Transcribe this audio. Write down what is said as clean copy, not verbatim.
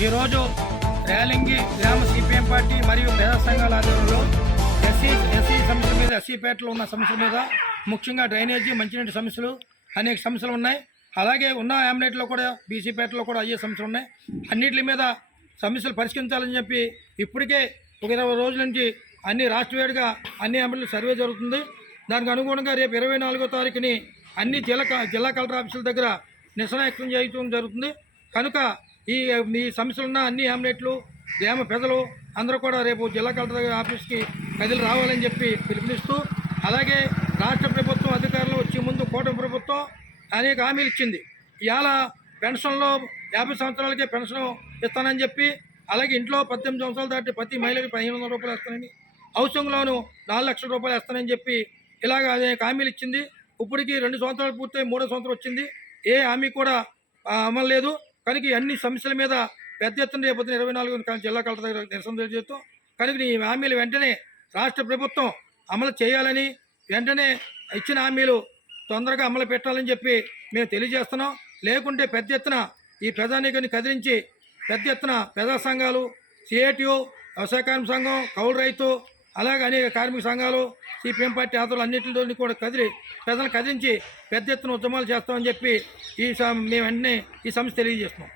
ఈరోజు రేలింగి గ్రామ CPM party మరియు ప్రజా సంఘాల ఆధ్వర్యంలో ఎస్సీ సమస్యల మీద, ఎస్సీపేటలో ఉన్న సమస్యల మీద, ముఖ్యంగా డ్రైనేజీ, మంచినీటి సమస్యలు, అనేక సమస్యలు ఉన్నాయి. అలాగే ఉన్న ఆమ్లెట్లో కూడా బీసీపేటలో కూడా అయ్యే సమస్యలు ఉన్నాయి. అన్నిటి మీద సమస్యలు పరిష్కరించాలని చెప్పి ఇప్పటికే ఒక 20 రోజుల నుంచి అన్ని రాష్ట్రవేడిగా అన్ని ఆమ్లెట్లు సర్వే జరుగుతుంది. దానికి అనుగుణంగా రేపు 24వ తారీఖుని అన్ని జిల్లా కలెక్టర్ ఆఫీసుల దగ్గర నిరసన వ్యక్తం చేయడం జరుగుతుంది. కనుక ఈ సమస్యలున్న అన్ని ఆమ్లెట్లు, గ్రామ ప్రజలు అందరూ కూడా రేపు జిల్లా కలెక్టర్ దగ్గర ఆఫీస్కి కదిలి రావాలని చెప్పి పిలుపునిస్తూ, అలాగే రాష్ట్ర ప్రభుత్వం అధికారులు వచ్చే ముందు కూటమి ప్రభుత్వం అనేక హామీలు ఇచ్చింది. ఇవాళ పెన్షన్లో 50 సంవత్సరాలకే పెన్షన్ ఇస్తానని చెప్పి, అలాగే ఇంట్లో 18 సంవత్సరాలు దాటి ప్రతి మహిళకి 1500 రూపాయలు ఇస్తానని, హౌసింగ్ లోను 4 లక్షల రూపాయలు ఇస్తానని చెప్పి ఇలాగ అనేక హామీలు ఇచ్చింది. ఇప్పటికి 2 సంవత్సరాలు పూర్తయి 3వ సంవత్సరం వచ్చింది. ఏ హామీ కూడా అమలు లేదు. కనుక అన్ని సమస్యల మీద పెద్ద ఎత్తున రేపు 24 జిల్లా కలెక్టర్ దగ్గర నిరసన తెలియజేస్తాం. కనుక ఈ హామీలు వెంటనే రాష్ట్ర ప్రభుత్వం అమలు చేయాలని, వెంటనే ఇచ్చిన హామీలు తొందరగా అమలు పెట్టాలని చెప్పి మేము తెలియజేస్తున్నాం. లేకుంటే పెద్ద ఎత్తున ఈ ప్రజానీకాన్ని కదిలించి పెద్ద ఎత్తున ప్రజా సంఘాలు, సిఐటియు, వ్యవసాయ కార్మిక సంఘం, కౌలు రైతు, అలాగే అనేక కార్మిక సంఘాలు, సిపిఎం పార్టీ ఆధ్వర్యంలో అన్నింటిలో కూడా ప్రజలను కదిలించి పెద్ద ఎత్తున ఉద్యమాలు చేస్తామని చెప్పి మేము వెంటనే ఈ సమస్య తెలియజేస్తున్నాం.